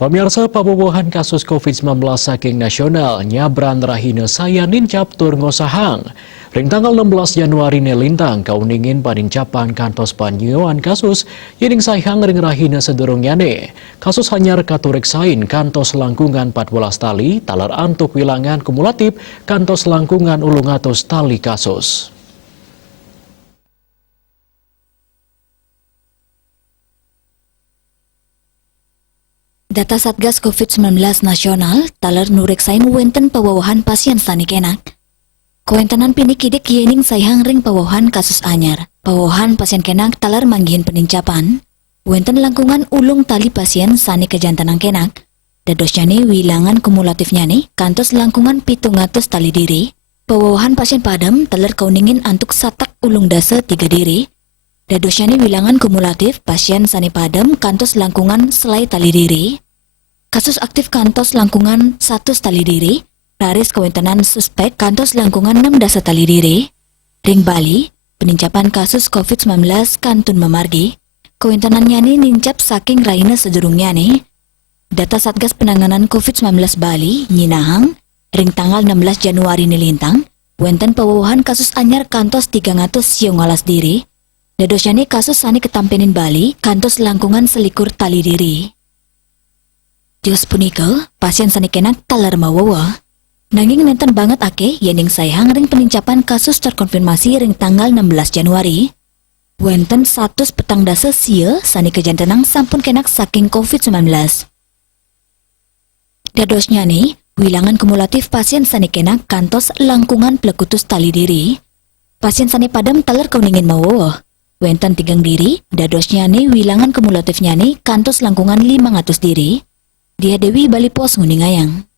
Pemirsa, pabobohan kasus COVID-19 saking nasional nyabran rahina saya nincap tur ngosahang. Ring tanggal 16 Januari nelintang kauningin panincapan kantos panyuan kasus yening sayang ring rahina sedurung yane. Kasus hanyar katurek sain kantos langkungan 14 tali talar antuk wilangan kumulatif kantos langkungan ulung atus tali kasus. Data Satgas COVID-19 Nasional talar nureksain wenten pawawahan pasien sani kenak. Kuentenan pinikidik yening sayang ring pawawahan kasus anyar. Pawawahan pasien kenak talar manggihin penincapan. Wenten langkungan ulung tali pasien sani kejantanang kenak. Dadosnya ni wilangan kumulatifnya ni kantos langkungan 700 tali diri. Pawawahan pasien padam talar kauningin antuk satak ulung dasa 3 diri. Dadosnya ni wilangan kumulatif pasien sani padam kantos langkungan selai tali diri. Kasus aktif kantos langkungan 1 tali diri. Raris kewentenan suspek kantos langkungan 6 dasa tali diri. Ring Bali, penincapan kasus COVID-19 kantun memargi. Kewentenannya ni nincap saking raina sedurungnya ni. Data Satgas Penanganan COVID-19 Bali, nyinahang, ring tanggal 16 Januari nilintang, wenten pawawahan kasus anyar kantos 300 siung alas diri. Dadosyani kasus sani ketampenin Bali, kantos langkungan selikur tali diri. Dios punika, pasien sani kenak talar mawawa. Nanging nenten banget ake, yening sayang ring penincapan kasus terkonfirmasi ring tanggal 16 Januari. Wenten 100 petang dasa sia sani kejantanang sampun kenak saking COVID-19. Dadosnya nih, wilangan kumulatif pasien sani kenak kantos langkungan plekutus tali diri. Pasien sani padam talar kauningin mawawa. Wenten 3 diri, dadosnya nih wilangan kumulatifnya nih kantos langkungan 500 diri. Dia Dewi Bali Pos Nguningayang.